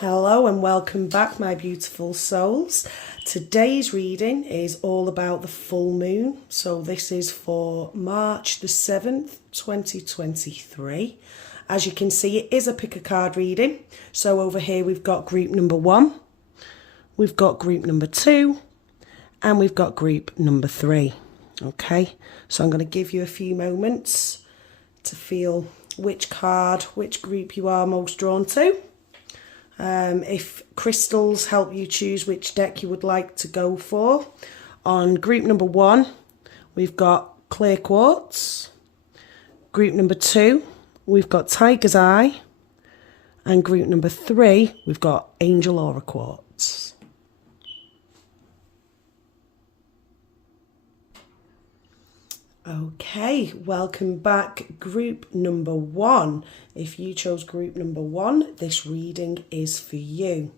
Hello and welcome back, my beautiful souls. Today's reading is all about the full moon. So this is for March the 7th, 2023. As you can see, it is a pick a card reading. So over here we've got group number 1, we've got group number 2, and we've got group number 3. Okay, so I'm going to give you a few moments to feel which card, which group you are most drawn to. If crystals help you choose which deck you would like to go for. On group number 1, we've got clear quartz. Group number 2, we've got tiger's eye. And group number 3, we've got angel aura quartz. Okay, welcome back, group number 1. If you chose group number 1, this reading is for you.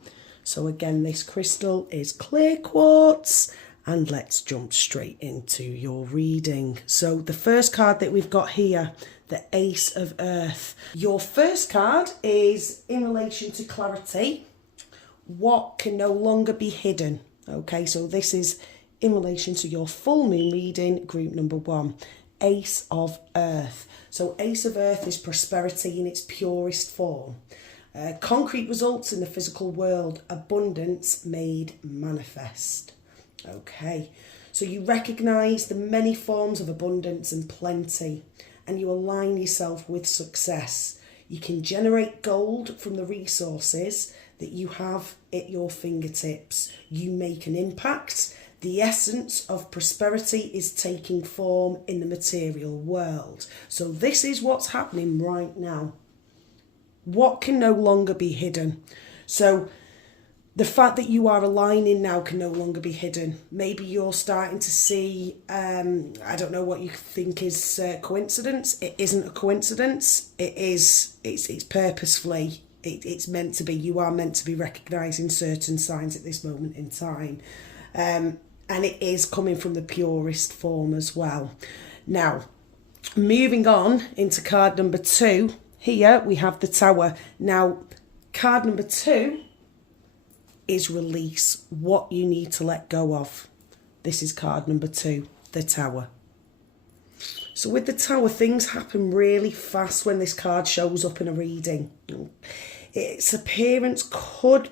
So again, this crystal is clear quartz, and let's jump straight into your reading. So the first card that we've got here, the Ace of Earth. Your first card is in relation to clarity. What can no longer be hidden? Okay, so this is in relation to your full moon reading, group number 1, Ace of Earth. So Ace of Earth is prosperity in its purest form. Concrete results in the physical world, abundance made manifest. Okay, so you recognise the many forms of abundance and plenty, and you align yourself with success. You can generate gold from the resources that you have at your fingertips. You make an impact. The essence of prosperity is taking form in the material world. So this is what's happening right now. What can no longer be hidden? So the fact that you are aligning now can no longer be hidden. Maybe you're starting to see, I don't know what you think is coincidence. It isn't a coincidence. It's purposefully. It's meant to be. You are meant to be recognising certain signs at this moment in time. And it is coming from the purest form as well. Now, moving on into card number 2. Here we have the Tower. Now, card number 2 is release, what you need to let go of. This is card number 2, the Tower. So with the Tower, things happen really fast when this card shows up in a reading. Its appearance could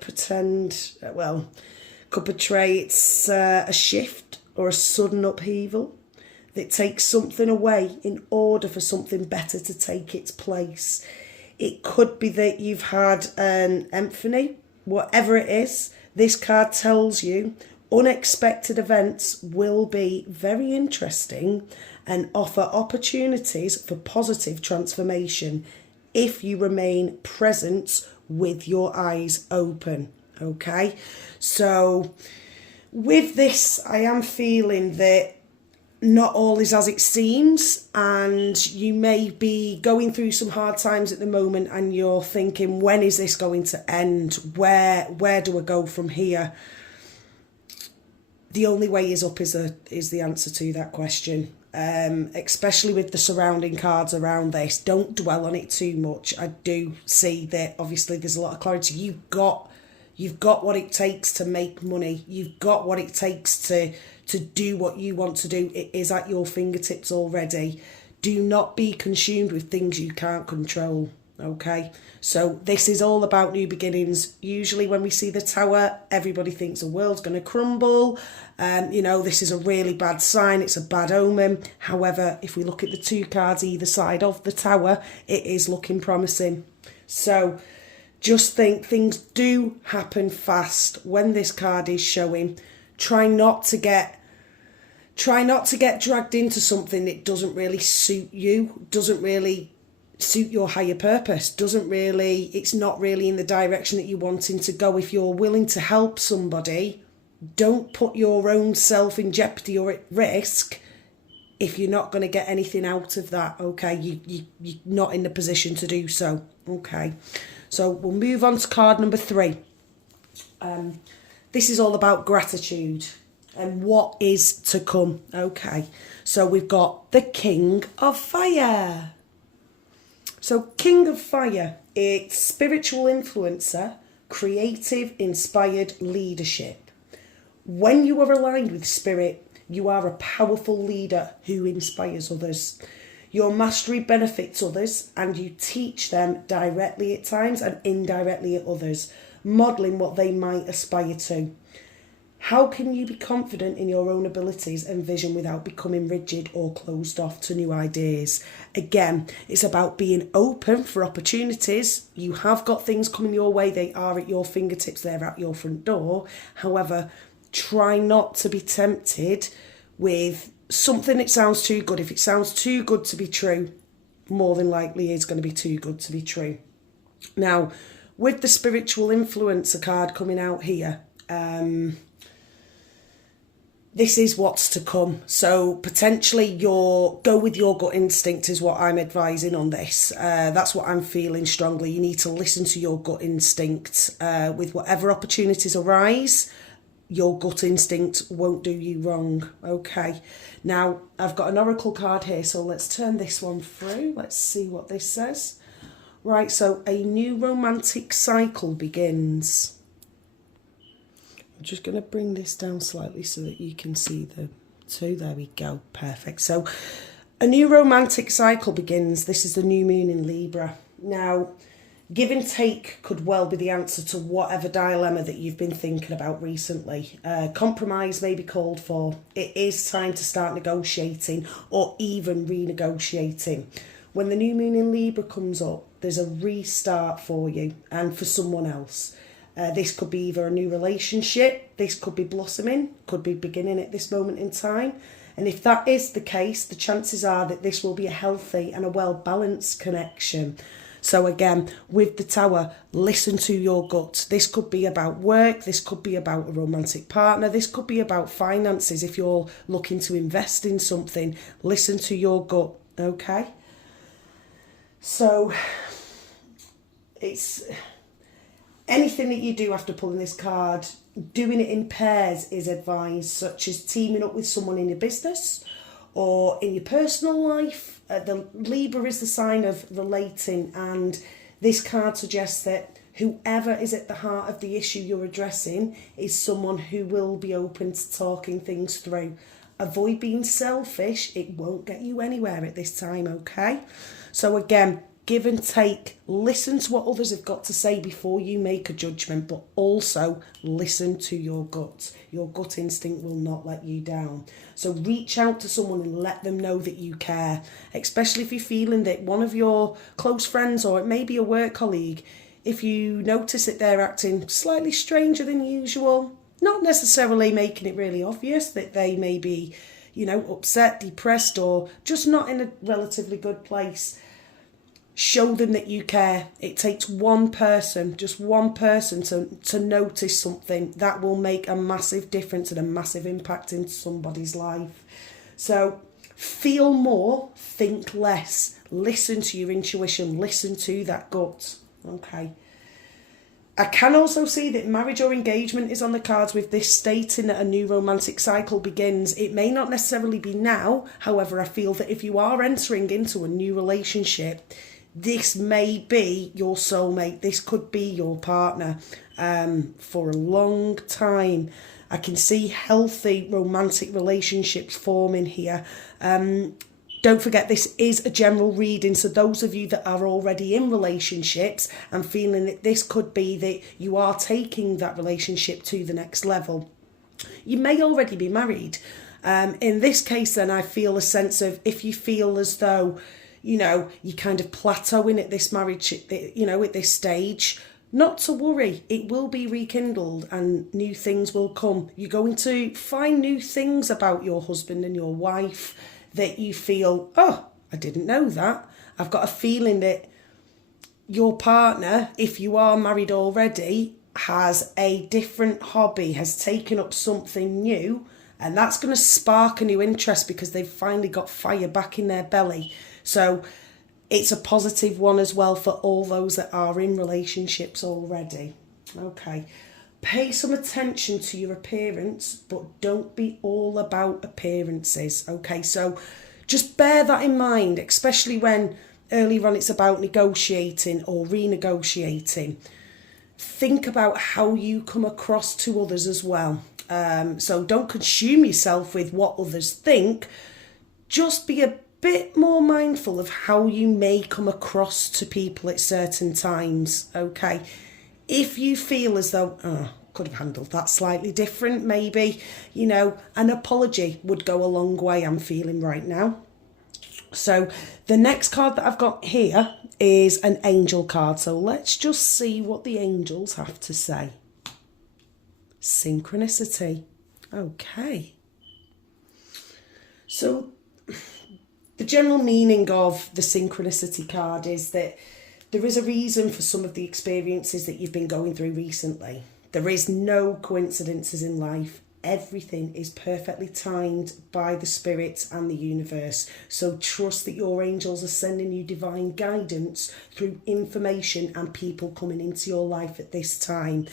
portray it's a shift or a sudden upheaval that takes something away in order for something better to take its place. It could be that you've had an epiphany, whatever it is. This card tells you unexpected events will be very interesting and offer opportunities for positive transformation if you remain present with your eyes open. Okay, so with this, I am feeling that not all is as it seems, and you may be going through some hard times at the moment, and you're thinking, when is this going to end? Where do I go from here? The only way is up is the answer to that question. Especially with the surrounding cards around this. Don't dwell on it too much. I do see that obviously there's a lot of clarity. You've got what it takes to make money. You've got what it takes to do what you want to do. It is at your fingertips already. Do not be consumed with things you can't control, okay? So this is all about new beginnings. Usually when we see the Tower, everybody thinks the world's going to crumble. This is a really bad sign. It's a bad omen. However, if we look at the 2 cards either side of the Tower, it is looking promising. So just think things do happen fast when this card is showing. Try not to get dragged into something that doesn't really suit you, doesn't really suit your higher purpose, it's not really in the direction that you're wanting to go. If you're willing to help somebody, don't put your own self in jeopardy or at risk if you're not going to get anything out of that, okay? You're not in the position to do so, okay? So we'll move on to card number 3. This is all about gratitude and what is to come. Okay, so we've got the King of Fire. So King of Fire, it's spiritual influencer, creative, inspired leadership. When you are aligned with spirit, you are a powerful leader who inspires others. Your mastery benefits others and you teach them directly at times and indirectly at others, modelling what they might aspire to. How can you be confident in your own abilities and vision without becoming rigid or closed off to new ideas? Again, it's about being open for opportunities. You have got things coming your way. They are at your fingertips. They're at your front door. However, try not to be tempted with something that sounds too good. If it sounds too good to be true, more than likely it's going to be too good to be true. Now, with the spiritual influencer card coming out here, this is what's to come. So potentially go with your gut instinct is what I'm advising on this. That's what I'm feeling strongly. You need to listen to your gut instinct with whatever opportunities arise. Your gut instinct won't do you wrong. Okay. Now, I've got an oracle card here, so let's turn this one through. Let's see what this says. Right, so a new romantic cycle begins. I'm just going to bring this down slightly so that you can see the two. There we go. Perfect. So a new romantic cycle begins. This is the new moon in Libra. Now, give and take could well be the answer to whatever dilemma that you've been thinking about recently. Compromise may be called for. It is time to start negotiating or even renegotiating. When the new moon in Libra comes up, there's a restart for you and for someone else. This could be either a new relationship, this could be blossoming, could be beginning at this moment in time. And if that is the case, the chances are that this will be a healthy and a well-balanced connection. So again, with the Tower, listen to your gut. This could be about work, this could be about a romantic partner, this could be about finances. If you're looking to invest in something, listen to your gut, okay? So it's anything that you do after pulling this card, doing it in pairs is advised, such as teaming up with someone in your business or in your personal life. The Libra is the sign of relating, and this card suggests that whoever is at the heart of the issue you're addressing is someone who will be open to talking things through. Avoid being selfish. It won't get you anywhere at this time, okay? So again, give and take. Listen to what others have got to say before you make a judgment, but also listen to your gut. Your gut instinct will not let you down. So reach out to someone and let them know that you care, especially if you're feeling that one of your close friends, or it may be a work colleague, if you notice that they're acting slightly stranger than usual, not necessarily making it really obvious that they may be, upset, depressed, or just not in a relatively good place. Show them that you care. It takes one person, just one person to notice something that will make a massive difference and a massive impact in somebody's life. So feel more, think less. Listen to your intuition, listen to that gut. Okay. I can also see that marriage or engagement is on the cards, with this stating that a new romantic cycle begins. It may not necessarily be now. However, I feel that if you are entering into a new relationship, this may be your soulmate. This could be your partner for a long time. I can see healthy romantic relationships forming here. Don't forget, this is a general reading. So those of you that are already in relationships and feeling that this could be that you are taking that relationship to the next level, you may already be married. In this case, then, I feel a sense of, if you feel as though you're kind of plateauing at this marriage, at this stage, not to worry. It will be rekindled and new things will come. You're going to find new things about your husband and your wife that you feel, oh, I didn't know that. I've got a feeling that your partner, if you are married already, has a different hobby, has taken up something new, and that's going to spark a new interest because they've finally got fire back in their belly. So it's a positive one as well for all those that are in relationships already. Okay. Pay some attention to your appearance, but don't be all about appearances. Okay. So just bear that in mind, especially when earlier on it's about negotiating or renegotiating. think about how you come across to others as well. So don't consume yourself with what others think. Just be a bit more mindful of how you may come across to people at certain times, okay? If you feel as though, could have handled that slightly different, maybe, an apology would go a long way, I'm feeling right now. So the next card that I've got here is an angel card. So let's just see what the angels have to say. Synchronicity. Okay. So the general meaning of the synchronicity card is that there is a reason for some of the experiences that you've been going through recently. There is no coincidences in life. Everything is perfectly timed by the spirits and the universe. So trust that your angels are sending you divine guidance through information and people coming into your life at this time.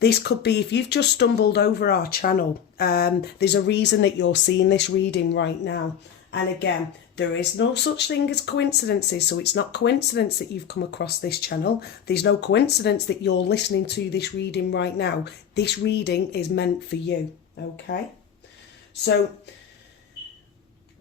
This could be, if you've just stumbled over our channel, there's a reason that you're seeing this reading right now. And again, there is no such thing as coincidences, so it's not coincidence that you've come across this channel. There's no coincidence that you're listening to this reading right now. This reading is meant for you, okay? So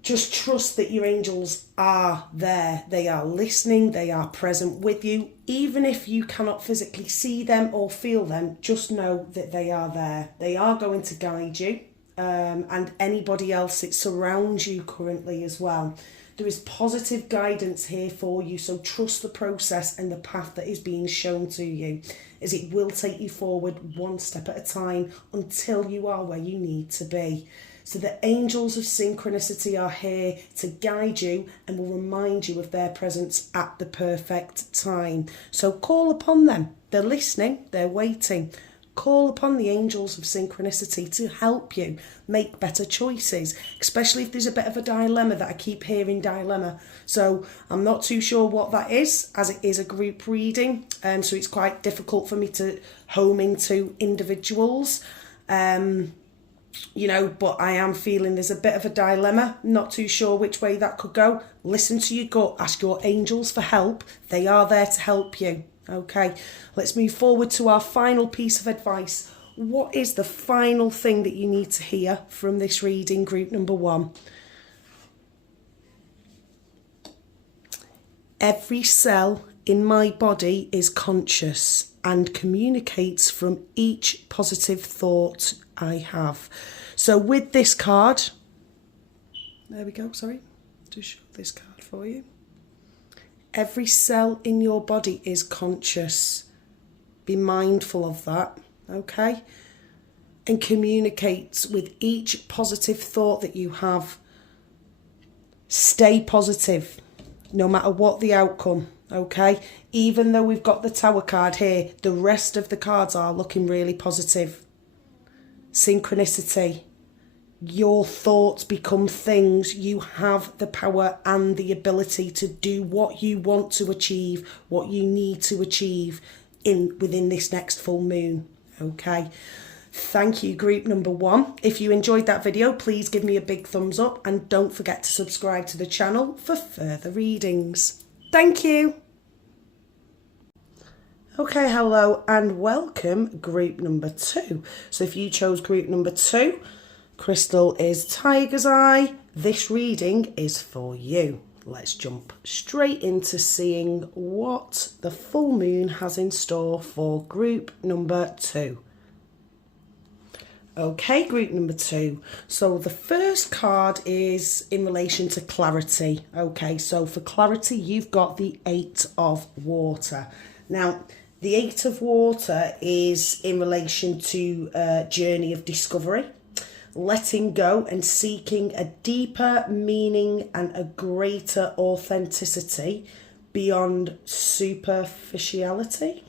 just trust that your angels are there. They are listening, they are present with you. Even if you cannot physically see them or feel them, just know that they are there. They are going to guide you. And anybody else that surrounds you currently as well. There is positive guidance here for you, so trust the process and the path that is being shown to you, as it will take you forward one step at a time until you are where you need to be. So the angels of synchronicity are here to guide you and will remind you of their presence at the perfect time. So call upon them. They're listening, they're waiting. Call upon the angels of synchronicity to help you make better choices, especially if there's a bit of a dilemma that I keep hearing dilemma. So I'm not too sure what that is, as it is a group reading, so it's quite difficult for me to home into individuals. But I am feeling there's a bit of a dilemma, not too sure which way that could go. Listen to your gut, ask your angels for help. They are there to help you. Okay, let's move forward to our final piece of advice. What is the final thing that you need to hear from this reading, group number 1? Every cell in my body is conscious and communicates from each positive thought I have. So with this card, there we go, sorry, to show this card for you. Every cell in your body is conscious. Be mindful of that, okay? And communicate with each positive thought that you have. Stay positive, no matter what the outcome, okay? Even though we've got the Tower card here, the rest of the cards are looking really positive. Synchronicity. Your thoughts become things. You have the power and the ability to do what you want to achieve, what you need to achieve within this next full moon. Okay. Thank you, group number 1. If you enjoyed that video, please give me a big thumbs up and don't forget to subscribe to the channel for further readings. Thank you. Okay, hello and welcome, group number 2. So if you chose group number 2, crystal is Tiger's Eye. This reading is for you. Let's jump straight into seeing what the full moon has in store for group number 2. Okay, group number 2. So the first card is in relation to clarity. Okay, so for clarity, you've got the 8 of Water. Now, the 8 of Water is in relation to a journey of discovery, letting go and seeking a deeper meaning and a greater authenticity beyond superficiality.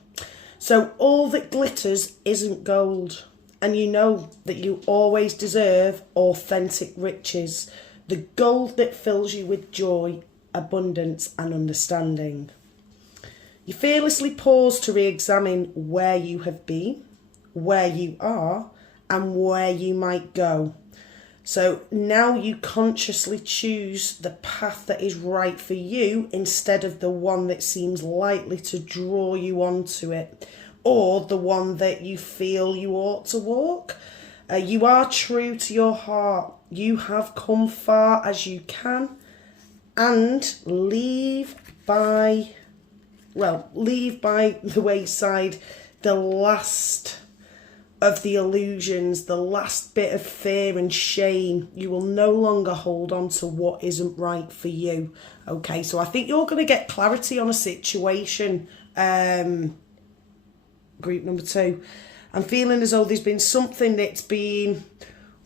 So all that glitters isn't gold, and you know that you always deserve authentic riches, the gold that fills you with joy, abundance and understanding. You fearlessly pause to re-examine where you have been, where you are, and where you might go. So now you consciously choose the path that is right for you instead of the one that seems likely to draw you onto it. or the one that you feel you ought to walk. You are true to your heart. You have come far as you can, and leave by the wayside the last of the illusions, the last bit of fear and shame. You will no longer hold on to what isn't right for you. Okay, so I think you're going to get clarity on a situation. Group number 2. I'm feeling as though there's been something that's been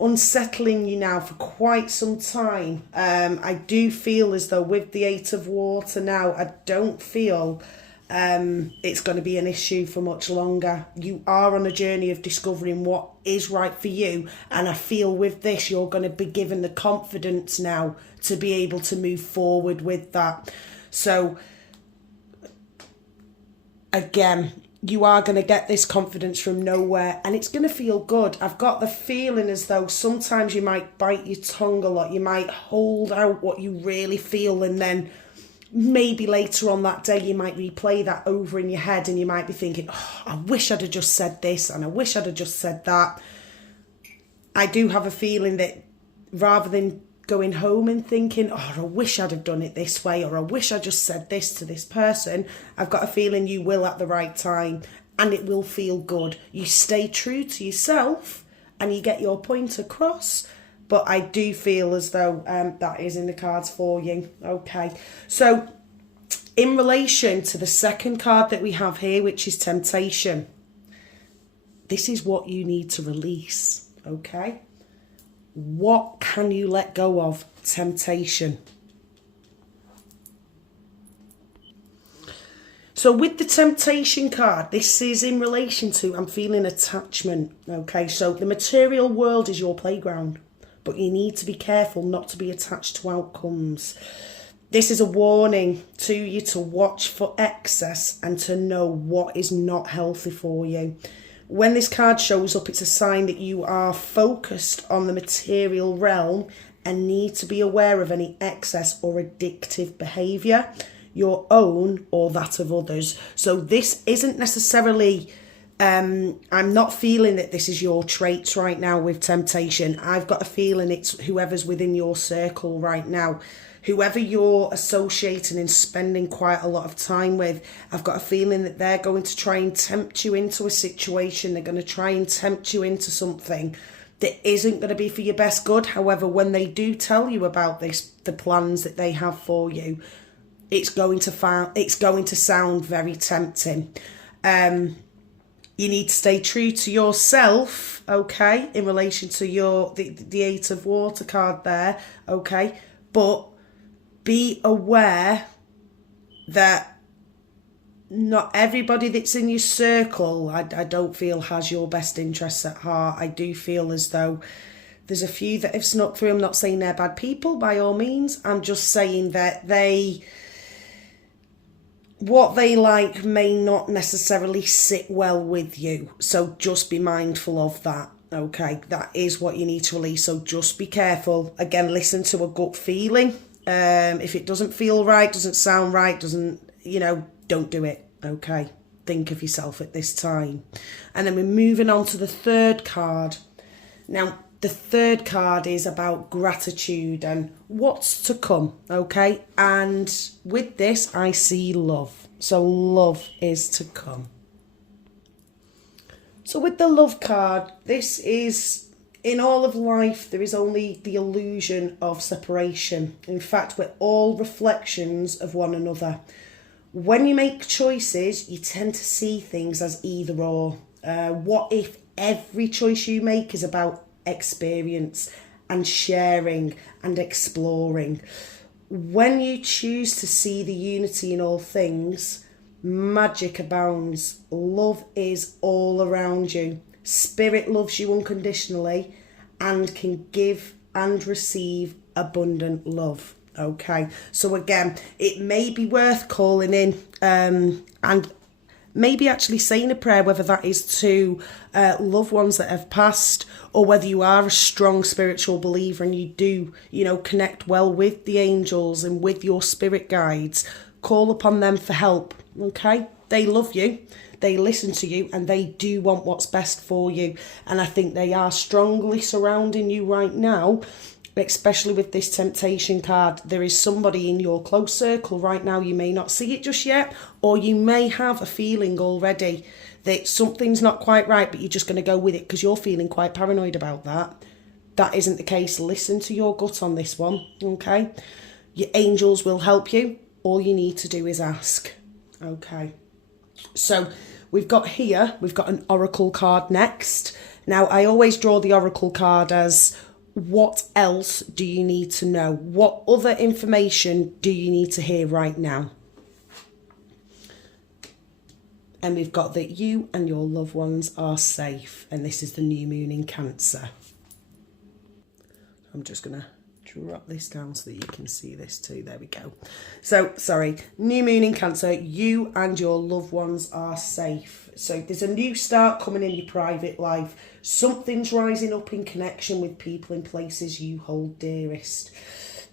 unsettling you now for quite some time. I do feel as though with the 8 of Water now, I don't feel it's going to be an issue for much longer. You are on a journey of discovering what is right for you, and I feel with this you're going to be given the confidence now to be able to move forward with that. So again, you are going to get this confidence from nowhere, and it's going to feel good. I've got the feeling as though sometimes you might bite your tongue a lot. You might hold out what you really feel, and then maybe later on that day you might replay that over in your head, and you might be thinking, oh, I wish I'd have just said this, and I wish I'd have just said that. I do have a feeling that rather than going home and thinking, oh, I wish I'd have done it this way, or I wish I just said this to this person, I've got a feeling you will at the right time, and it will feel good. You stay true to yourself and you get your point across, but I do feel as though that is in the cards for you. Okay, so in relation to the second card that we have here, which is Temptation, this is what you need to release. Okay, what can you let go of? Temptation. So with the Temptation card, this is in relation to, I'm feeling attachment. Okay, so the material world is your playground, but you need to be careful not to be attached to outcomes. This is a warning to you to watch for excess and to know what is not healthy for you. When this card shows up, it's a sign that you are focused on the material realm and need to be aware of any excess or addictive behaviour, your own or that of others. So this isn't necessarily, I'm not feeling that this is your traits right now with Temptation. I've got a feeling it's whoever's within your circle right now. Whoever you're associating and spending quite a lot of time with, I've got a feeling that they're going to try and tempt you into a situation. They're going to try and tempt you into something that isn't going to be for your best good. However, when they do tell you about this, the plans that they have for you, it's going to sound very tempting. You need to stay true to yourself, okay, in relation to the 8 of Water card there, okay, but be aware that not everybody that's in your circle, I don't feel has your best interests at heart. I do feel as though there's a few that have snuck through. I'm not saying they're bad people by all means. I'm just saying that what they like may not necessarily sit well with you. So just be mindful of that. Okay, that is what you need to release. So just be careful. Again, listen to a gut feeling. If it doesn't feel right, doesn't sound right, don't do it. Okay, think of yourself at this time. And then we're moving on to the third card. Now, the third card is about gratitude and what's to come. Okay, and with this, I see love. So love is to come. So with the love card, this is, in all of life, there is only the illusion of separation. In fact, we're all reflections of one another. When you make choices, you tend to see things as either or. What if every choice you make is about experience and sharing and exploring? When you choose to see the unity in all things, magic abounds. Love is all around you. Spirit loves you unconditionally and can give and receive abundant love. Okay, so again, it may be worth calling in and maybe actually saying a prayer, whether that is to loved ones that have passed, or whether you are a strong spiritual believer and you do, connect well with the angels and with your spirit guides. Call upon them for help. Okay, they love you. they listen to you, and they do want what's best for you. And I think they are strongly surrounding you right now, especially with this temptation card. There is somebody in your close circle right now. You may not see it just yet, or you may have a feeling already that something's not quite right, but you're just going to go with it because you're feeling quite paranoid about that. That isn't the case. Listen to your gut on this one, okay? Your angels will help you. All you need to do is ask, okay? So we've got an oracle card next. Now, I always draw the oracle card as, what else do you need to know? What other information do you need to hear right now? And we've got that you and your loved ones are safe. And this is the new moon in Cancer. I'm just going to drop this down so that you can see this too. There we go. So, sorry, new moon in Cancer, you and your loved ones are safe. So there's a new start coming in your private life. Something's rising up in connection with people and places you hold dearest.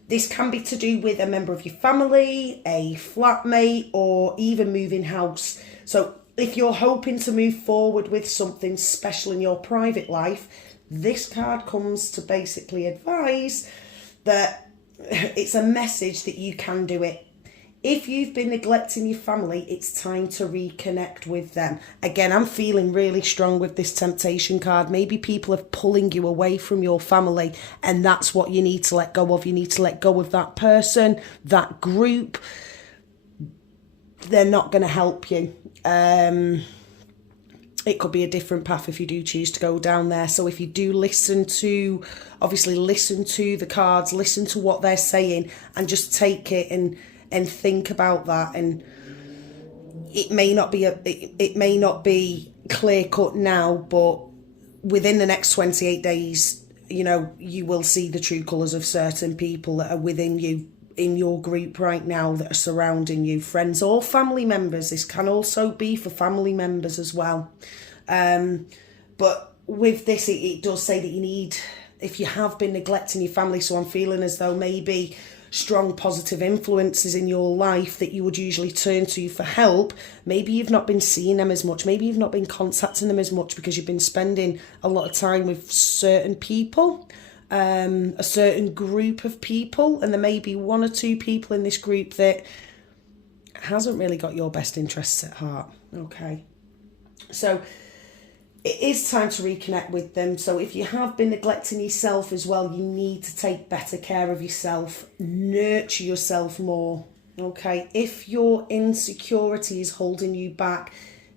This can be to do with a member of your family, a flatmate, or even moving house. So if you're hoping to move forward with something special in your private life, this card comes to basically advise that it's a message that you can do it. If you've been neglecting your family, it's time to reconnect with them. Again, I'm feeling really strong with this temptation card. Maybe people are pulling you away from your family, and that's what you need to let go of. You need to let go of that person, that group. They're not going to help you. It could be a different path if you do choose to go down there. So if you do listen to the cards, listen to what they're saying, and just take it and think about that. And it may not be clear cut now, but within the next 28 days, you will see the true colours of certain people that are within you, in your group right now, that are surrounding you, friends or family members. This can also be for family members as well. But with this, it does say that you need, if you have been neglecting your family, so I'm feeling as though maybe strong positive influences in your life that you would usually turn to for help, maybe you've not been seeing them as much, maybe you've not been contacting them as much because you've been spending a lot of time with certain people, a certain group of people, and there may be one or two people in this group that hasn't really got your best interests at heart, okay? So it is time to reconnect with them. So if you have been neglecting yourself as well, you need to take better care of yourself, nurture yourself more, okay? If your insecurity is holding you back,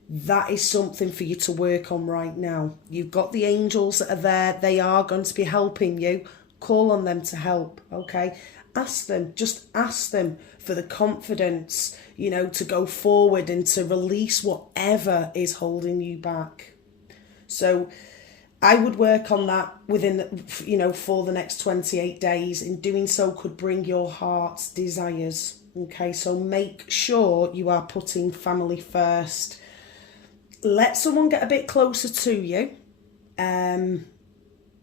that is something for you to work on right now. You've got the angels that are there. They are going to be helping you. Call on them to help, okay? Just ask them for the confidence, to go forward and to release whatever is holding you back. So I would work on that within, for the next 28 days. In doing so could bring your heart's desires, okay? So make sure you are putting family first. Let someone get a bit closer to you.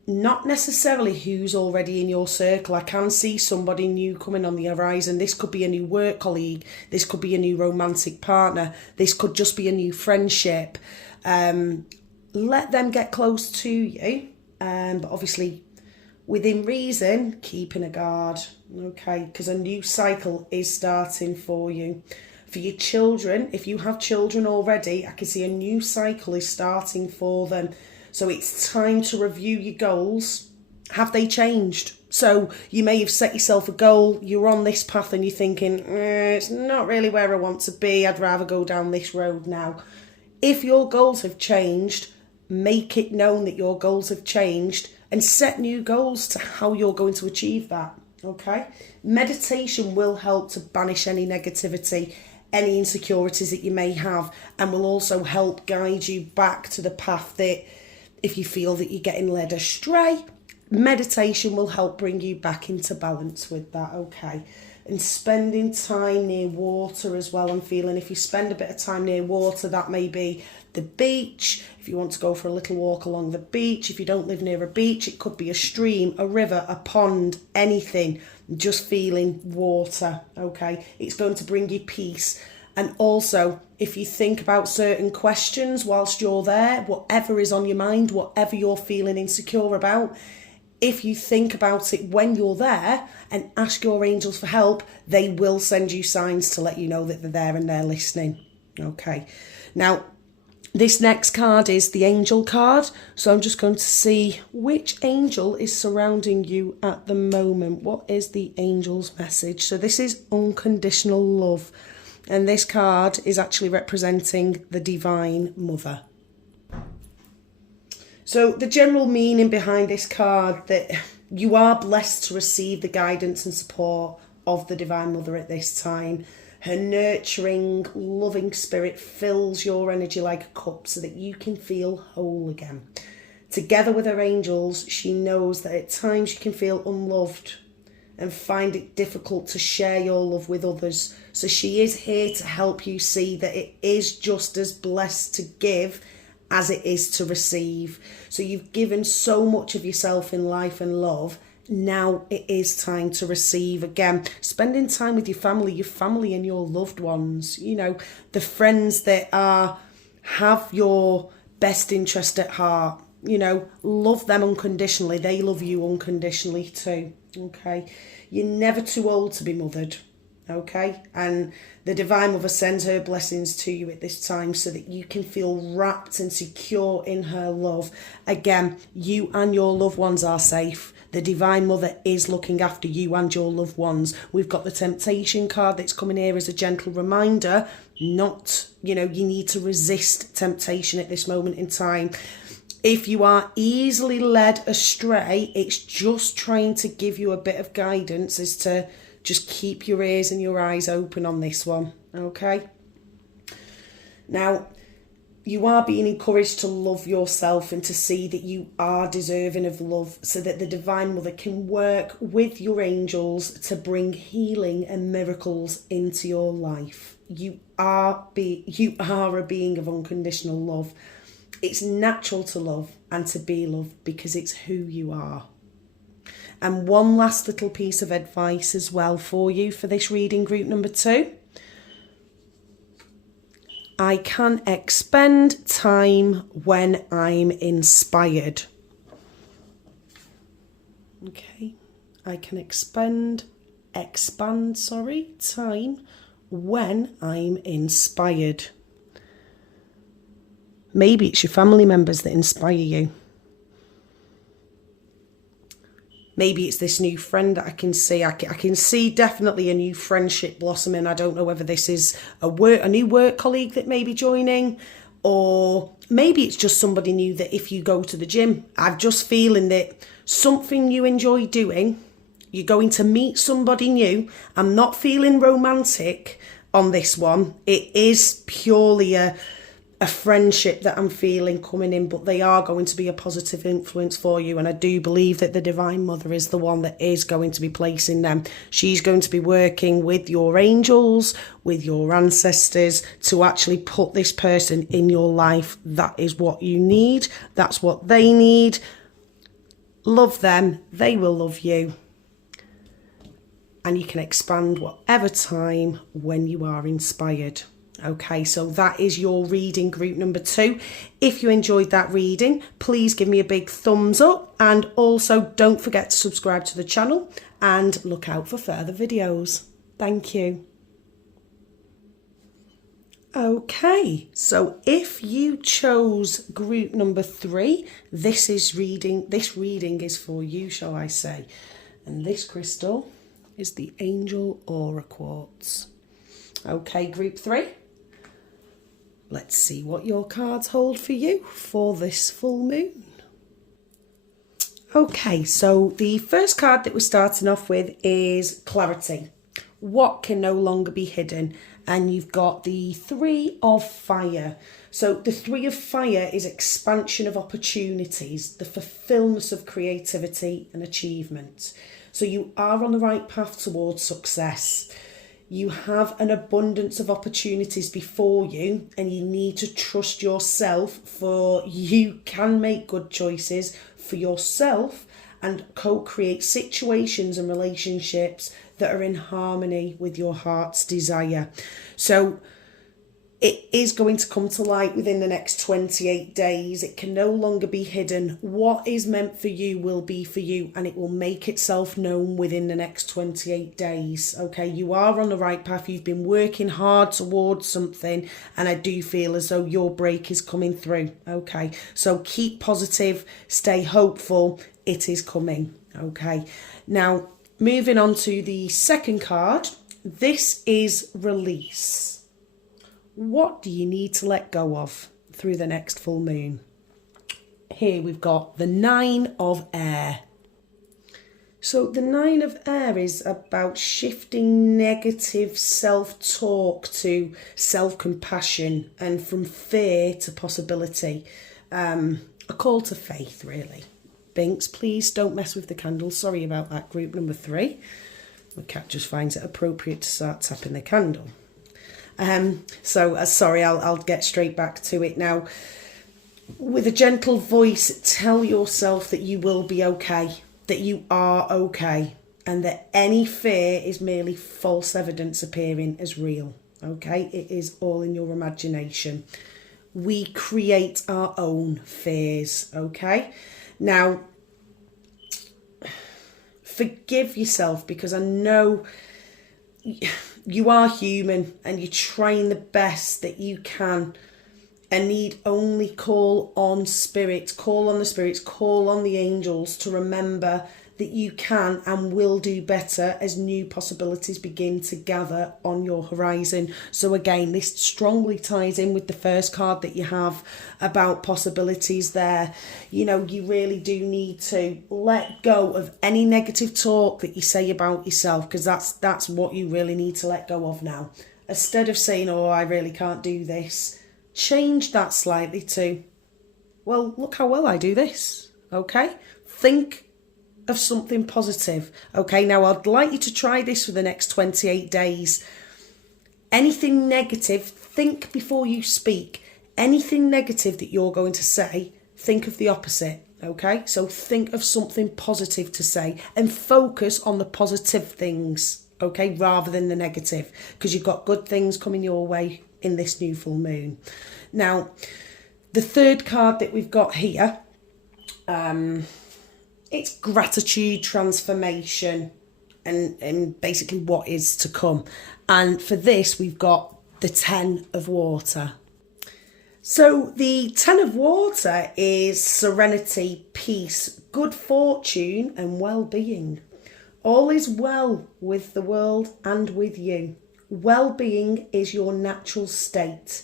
Not necessarily who's already in your circle. I can see somebody new coming on the horizon. This could be a new work colleague. This could be a new romantic partner. This could just be a new friendship. Let them get close to you. But obviously, within reason, keeping a guard. Okay, because a new cycle is starting for you. For your children, if you have children already, I can see a new cycle is starting for them. So it's time to review your goals. Have they changed? So you may have set yourself a goal, you're on this path and you're thinking, it's not really where I want to be, I'd rather go down this road now. If your goals have changed, make it known that your goals have changed and set new goals to how you're going to achieve that, okay? Meditation will help to banish any negativity, any insecurities that you may have, and will also help guide you back to the path that, if you feel that you're getting led astray, meditation will help bring you back into balance with that, okay? And spending time near water as well. I'm feeling if you spend a bit of time near water, that may be the beach. If you want to go for a little walk along the beach, if you don't live near a beach, it could be a stream, a river, a pond, anything. Just feeling water, okay? It's going to bring you peace. And also, if you think about certain questions whilst you're there, whatever is on your mind, whatever you're feeling insecure about, if you think about it when you're there and ask your angels for help, they will send you signs to let you know that they're there and they're listening. Okay. Now, this next card is the angel card. So I'm just going to see which angel is surrounding you at the moment. What is the angel's message? So this is unconditional love. And this card is actually representing the Divine Mother. So the general meaning behind this card, that you are blessed to receive the guidance and support of the Divine Mother at this time. Her nurturing, loving spirit fills your energy like a cup so that you can feel whole again. Together with her angels, she knows that at times you can feel unloved and find it difficult to share your love with others. So she is here to help you see that it is just as blessed to give as it is to receive. So you've given so much of yourself in life and love. Now it is time to receive again. Spending time with your family and your loved ones. You know, the friends that have your best interest at heart. You know, love them unconditionally. They love you unconditionally too. Okay. You're never too old to be mothered. Okay. And the Divine Mother sends her blessings to you at this time so that you can feel wrapped and secure in her love. Again, you and your loved ones are safe. The Divine Mother is looking after you and your loved ones. We've got the Temptation card that's coming here as a gentle reminder. Not, you need to resist temptation at this moment in time. If you are easily led astray, it's just trying to give you a bit of guidance as to just keep your ears and your eyes open on this one, okay? Now, you are being encouraged to love yourself and to see that you are deserving of love so that the Divine Mother can work with your angels to bring healing and miracles into your life. You are a being of unconditional love. It's natural to love and to be loved because it's who you are. And one last little piece of advice as well for you for this reading group number 2. I can expend time when I'm inspired. Okay. I can expand time when I'm inspired. Maybe it's your family members that inspire you. Maybe it's this new friend that I can see. I can see definitely a new friendship blossoming. I don't know whether this is a new work colleague that may be joining, or maybe it's just somebody new that if you go to the gym, I'm just feeling that something you enjoy doing, you're going to meet somebody new. I'm not feeling romantic on this one. It is purely a friendship that I'm feeling coming in, but they are going to be a positive influence for you. And I do believe that the Divine Mother is the one that is going to be placing them. She's going to be working with your angels, with your ancestors to actually put this person in your life. That is what you need. That's what they need. Love them. They will love you. And you can expand whatever time when you are inspired. Okay, so that is your reading group number 2. If you enjoyed that reading, please give me a big thumbs up, and also don't forget to subscribe to the channel and look out for further videos. Thank you. Okay, so if you chose group number 3, this reading is for you, shall I say. And this crystal is the Angel Aura Quartz. Okay, group 3. Let's see what your cards hold for you for this full moon. Okay, so the first card that we're starting off with is Clarity. What can no longer be hidden? And you've got the 3 of Fire. So the 3 of Fire is expansion of opportunities, the fulfillment of creativity and achievement. So you are on the right path towards success. You have an abundance of opportunities before you, and you need to trust yourself, for you can make good choices for yourself and co-create situations and relationships that are in harmony with your heart's desire. So It is going to come to light within the next 28 days. It can no longer be hidden. What is meant for you will be for you, and it will make itself known within the next 28 days. Okay, you are on the right path. You've been working hard towards something, and I do feel as though your break is coming through. Okay, so keep positive, stay hopeful. It is coming. Okay, now moving on to the second card. This is release. What do you need to let go of through the next full moon? Here we've got the 9 of Air. So the 9 of Air is about shifting negative self-talk to self-compassion, and from fear to possibility. A call to faith, really. Binks, please don't mess with the candle. Sorry about that, group number 3. The cat just finds it appropriate to start tapping the candle. Sorry, I'll get straight back to it now. With a gentle voice, tell yourself that you will be okay, that you are okay, and that any fear is merely false evidence appearing as real. Okay, it is all in your imagination. We create our own fears. Okay, now forgive yourself, because I know you are human and you're trying the best that you can, and need only call on spirit, call on the spirits, call on the angels to remember that you can and will do better as new possibilities begin to gather on your horizon. So again, this strongly ties in with the first card that you have about possibilities there. You know, you really do need to let go of any negative talk that you say about yourself, because that's what you really need to let go of now. Instead of saying, oh, I really can't do this, change that slightly to, well, look how well I do this. Okay? Think of something positive. Okay, now I'd like you to try this for the next 28 days. Anything negative, think before you speak. Anything negative that you're going to say, think of the opposite. Okay, so think of something positive to say and focus on the positive things, okay, rather than the negative, because you've got good things coming your way in this new full moon. Now, the third card that we've got here, it's gratitude, transformation, and basically what is to come. And for this, we've got the 10 of Water. So the 10 of Water is serenity, peace, good fortune, and well-being. All is well with the world and with you. Well-being is your natural state.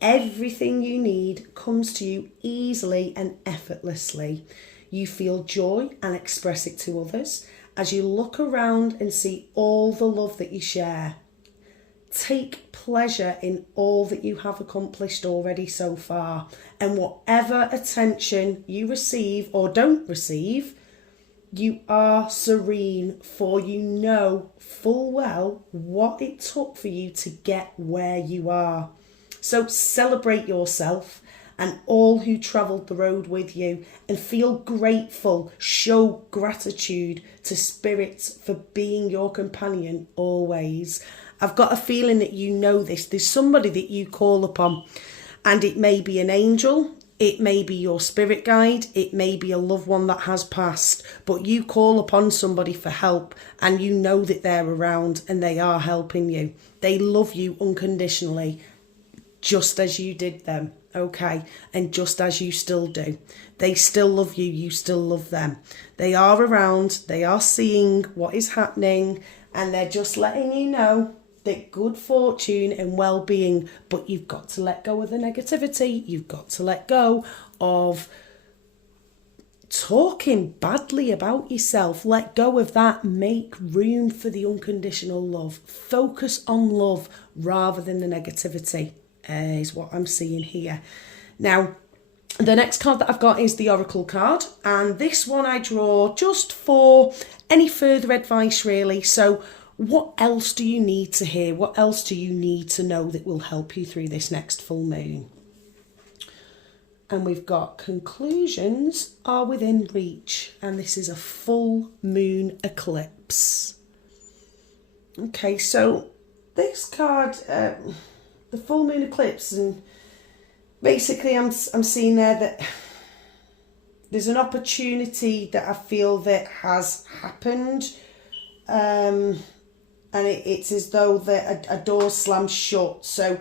Everything you need comes to you easily and effortlessly. You feel joy and express it to others as you look around and see all the love that you share. Take pleasure in all that you have accomplished already so far, and whatever attention you receive or don't receive, you are serene, for you know full well what it took for you to get where you are. So celebrate yourself and all who travelled the road with you, and feel grateful, show gratitude to spirits for being your companion always. I've got a feeling that you know this. There's somebody that you call upon, and it may be an angel, it may be your spirit guide, it may be a loved one that has passed, but you call upon somebody for help and you know that they're around and they are helping you. They love you unconditionally, just as you did them, okay? And just as you still do. They still love you, you still love them. They are around, they are seeing what is happening, and they're just letting you know that good fortune and well-being, but you've got to let go of the negativity. You've got to let go of talking badly about yourself. Let go of that. Make room for the unconditional love. Focus on love rather than the negativity, is what I'm seeing here. Now, the next card that I've got is the Oracle card, and this one I draw just for any further advice, really. So what else do you need to hear? What else do you need to know that will help you through this next full moon? And we've got conclusions are within reach, and this is a full moon eclipse. Okay, so this card, the the full moon eclipse, and basically I'm seeing there that there's an opportunity that I feel that has happened, and it's as though a door slammed shut. So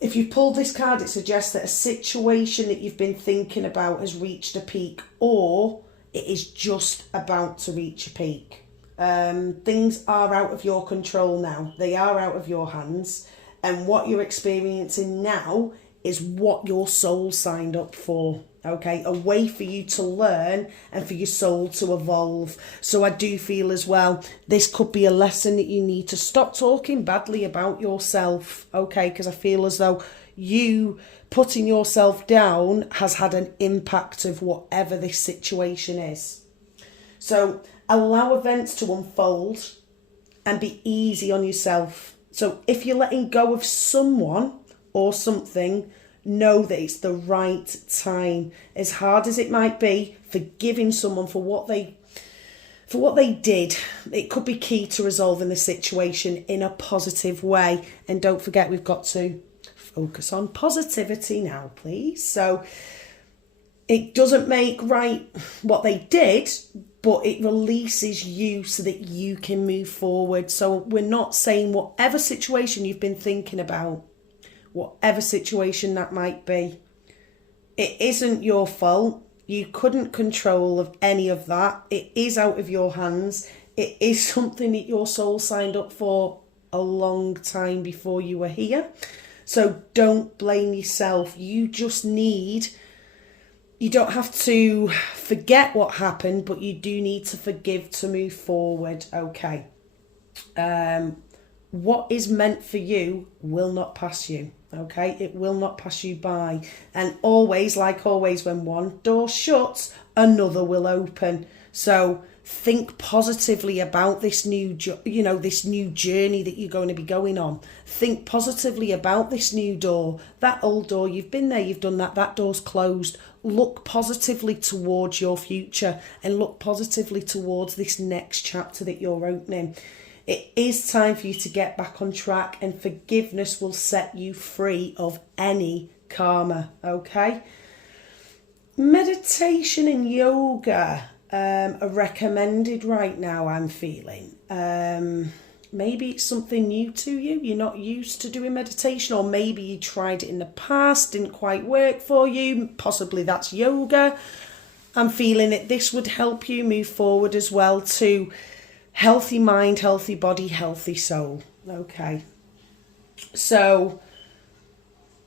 if you pull this card, it suggests that a situation that you've been thinking about has reached a peak, or it is just about to reach a peak. Things are out of your control now. They are out of your hands. And what you're experiencing now is what your soul signed up for. Okay, a way for you to learn and for your soul to evolve. So I do feel as well, this could be a lesson that you need to stop talking badly about yourself. Okay, because I feel as though you putting yourself down has had an impact of whatever this situation is. So allow events to unfold and be easy on yourself. So if you're letting go of someone or something, know that it's the right time. As hard as it might be, forgiving someone for what they did, it could be key to resolving the situation in a positive way. And don't forget, we've got to focus on positivity now, please. So it doesn't make right what they did, but it releases you so that you can move forward. So we're not saying whatever situation you've been thinking about, whatever situation that might be, it isn't your fault. You couldn't control of any of that. It is out of your hands. It is something that your soul signed up for a long time before you were here. So don't blame yourself. You don't have to forget what happened, but you do need to forgive to move forward. Okay. What is meant for you will not pass you. Okay, it will not pass you by. And always, like always, when one door shuts, another will open. So think positively about this this new journey that you're going to be going on. Think positively about this new door. That old door, you've been there, you've done that. That door's closed. Look positively towards your future and look positively towards this next chapter that you're opening. It is time for you to get back on track, and forgiveness will set you free of any karma, okay? Meditation and yoga are recommended right now, I'm feeling. Maybe it's something new to you. You're not used to doing meditation, or maybe you tried it in the past, didn't quite work for you. Possibly that's yoga. I'm feeling that this would help you move forward as well to healthy mind, healthy body, healthy soul. Okay. So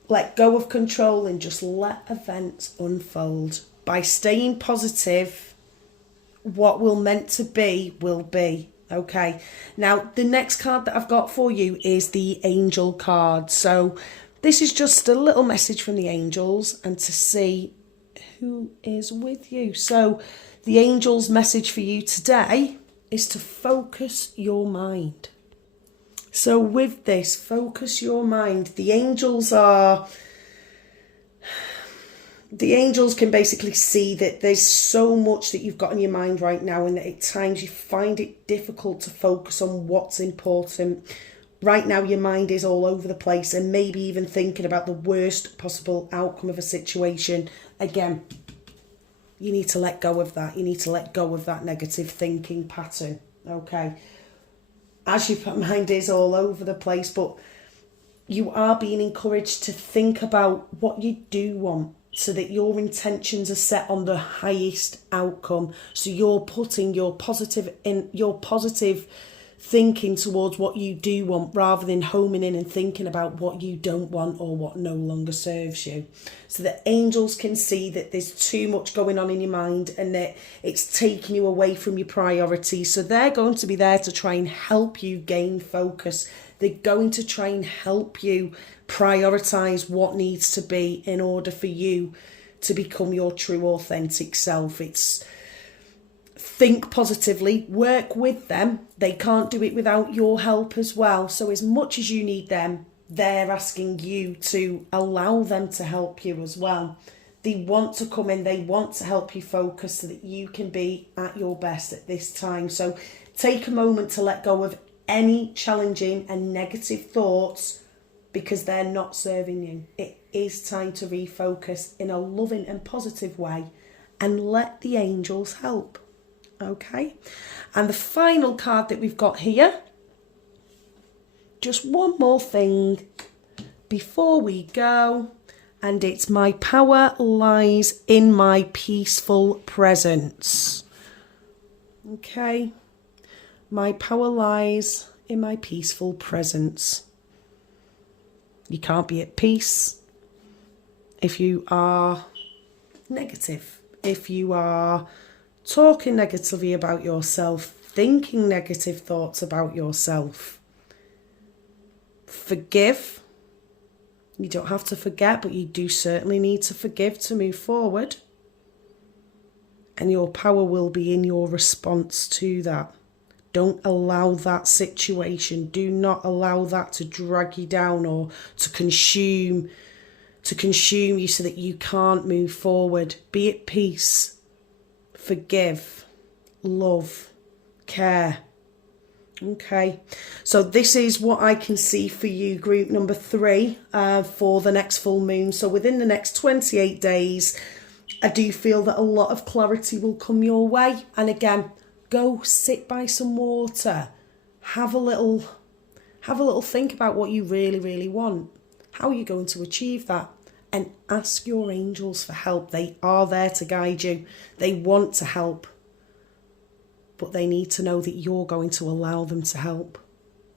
let go of control and just let events unfold. By staying positive, what will meant to be will be. Okay. Now, the next card that I've got for you is the angel card. So this is just a little message from the angels and to see who is with you. So the angel's message for you today is to focus your mind. So with this, focus your mind. The angels can basically see that there's so much that you've got in your mind right now, and that at times you find it difficult to focus on what's important. Right now your mind is all over the place and maybe even thinking about the worst possible outcome of a situation. Again, you need to let go of that. You need to let go of that negative thinking pattern, okay? As your mind is all over the place, but you are being encouraged to think about what you do want, so that your intentions are set on the highest outcome. So you're putting your positive thinking towards what you do want, rather than homing in and thinking about what you don't want or what no longer serves you. So the angels can see that there's too much going on in your mind and that it's taking you away from your priorities. So they're going to be there to try and help you gain focus. They're going to try and help you prioritize what needs to be in order for you to become your true authentic self. It's think positively, work with them. They can't do it without your help as well. So as much as you need them, they're asking you to allow them to help you as well. They want to come in, they want to help you focus so that you can be at your best at this time. So take a moment to let go of any challenging and negative thoughts because they're not serving you. It is time to refocus in a loving and positive way and let the angels help. Okay? And the final card that we've got here, just one more thing before we go, and it's my power lies in my peaceful presence. Okay? My power lies in my peaceful presence. You can't be at peace if you are negative, if you are talking negatively about yourself, thinking negative thoughts about yourself. Forgive. You don't have to forget, but you do certainly need to forgive to move forward. And your power will be in your response to that. Don't allow that situation, do not allow that to drag you down or to consume you so that you can't move forward. Be at peace. Forgive. Love. Care. Okay, so this is what I can see for you, group number 3, for the next full moon. So within the next 28 days, I do feel that a lot of clarity will come your way. And again, go sit by some water. Have a little think about what you really, really want. How are you going to achieve that? And ask your angels for help. They are there to guide you. They want to help. But they need to know that you're going to allow them to help.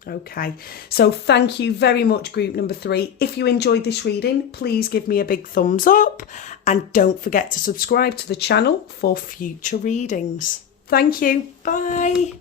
Okay, so thank you very much, group number 3. If you enjoyed this reading, please give me a big thumbs up. And don't forget to subscribe to the channel for future readings. Thank you. Bye.